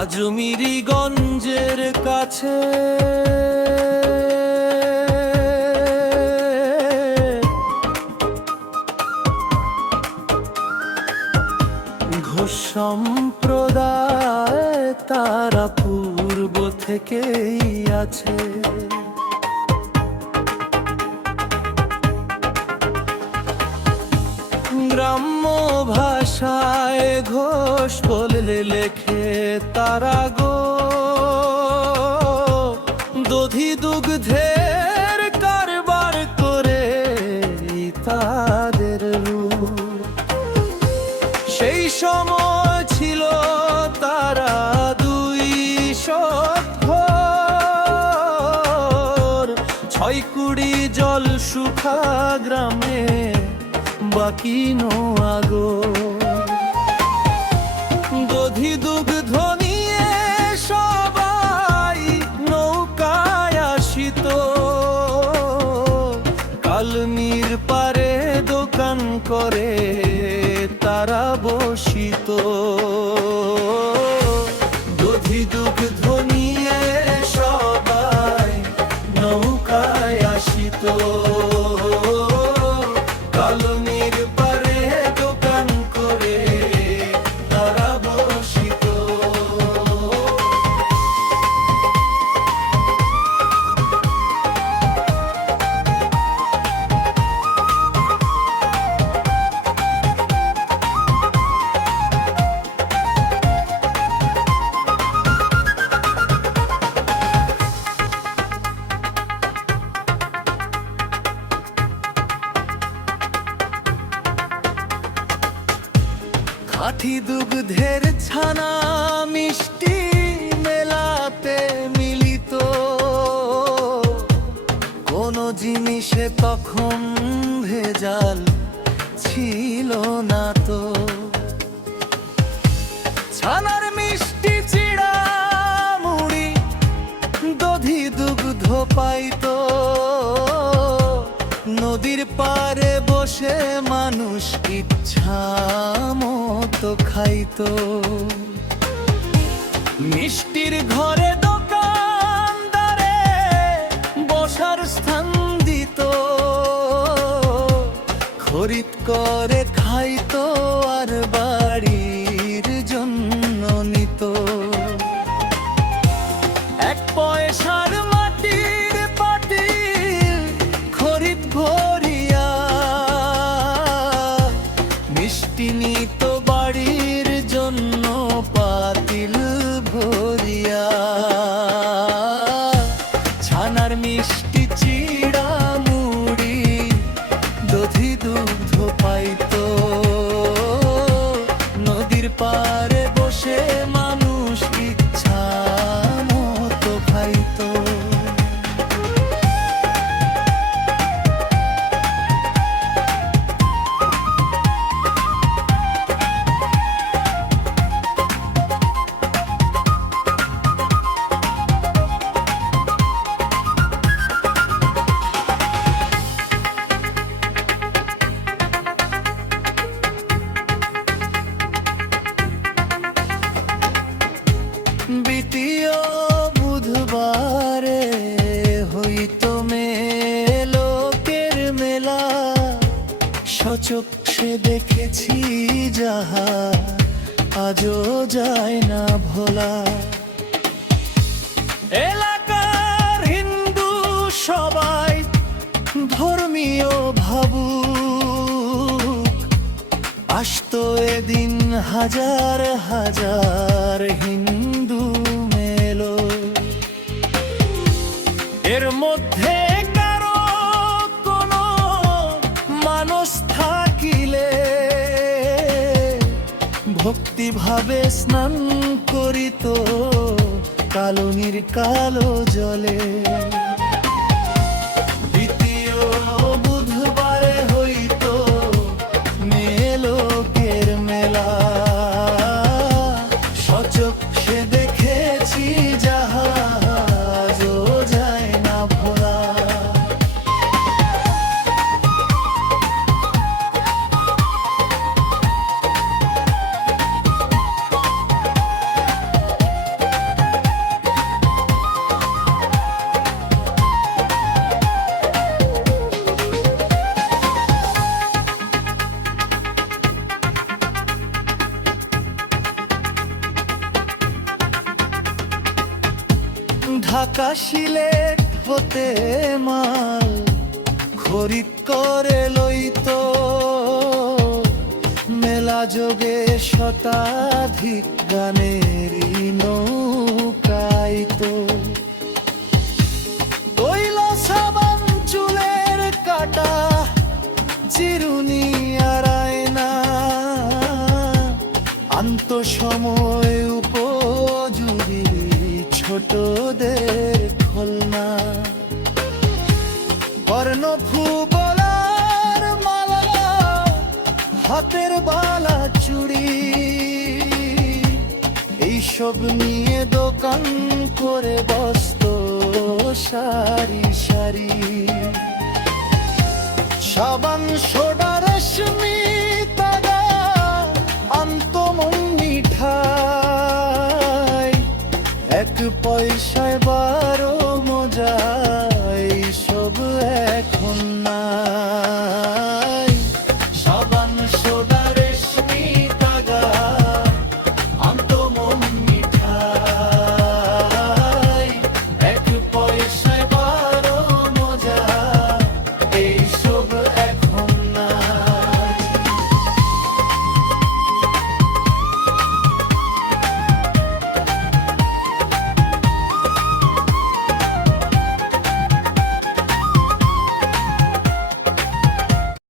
আজমিরিগঞ্জের কাছে ঘোষ সম্প্রদায় তারা পূর্ব থেকেই আছে। গ্রাম্য ভাষায় ঘোষ বলে লেখে তারা গো, দধি দুগ্ধের কারবার করে তাদের রূপ। সেই সময় ছিল তারা 200 ঘর, 6 কুড়ি জল সুখা গ্রামে বাকি আগো। দধি দুগ্ধ নিয়ে সবাই নৌকায় আসিত, কালনির পারে দোকান করে তারা বসিত। দধি দুগ্ধ নিয়ে সবাই নৌকায় আসিত, কালনির পারে দোকান করে তারা বসিত। খাঁটি দুগ্ধের ছানা মিষ্টি মেলাতে মিলিত, কোন জিনিসে তখন ভেজাল ছিল না তো। ছানার মিষ্টি চিড়া মুড়ি দধি দুগ্ধ পাইতো, নদীর পারে বসে মানুষ ইচ্ছা মতো খাইতো। মিষ্টির ঘরে দোকানদারে বসার স্থান দিত, খরিদ করে খাইতো আর বাড়ির জন্য নিত। 1 পয়সার মাটির পাতিল খরিদ ভরিয়া মিষ্টি নিত বাড়ির জন্য পাতিল ভরিয়া। ছানার মিষ্টি চিড়া মুড়ি দধি দুগ্ধ পাইতো, নদীর পারে বসে মানুষ ইচ্ছা মতো খাইতো। দ্বিতীয় বুধবারে হইতো লোকের মেলা, সচক্ষে দেখেছি যাহা আজও যায় না ভোলা। এলাকার হিন্দু সবাই ধর্মীয় ভাবুক, আসতো এদিন হাজার হাজার হিন্দু মেলো। এর মধ্যে কারো কোনো মানস থাকিলে ভক্তিভাবে স্নান করিত কালনির কালো জলে। দ্বিতীয় বুধবারে হইতো লোকের মেলা, সচক্ষে দেখেছি যাহা আজও যায় না ভোলা। ঢাকা সিলেট হতে মাল খরিদ করে লইতো, মেলা যোগে শতাধিক গানেরই নৌকাইতো। তৈল সাবান চুলের কাটা চিরুনি আর আয়না, আন্ত সময় উপযোগী ছোটদের খোলনা। কর্ণফুবলার মালা, হাতের বালা চুড়ি, এইসব নিয়ে দোকান করে বসতো সারি সারি। সাবান সোডা রেশমি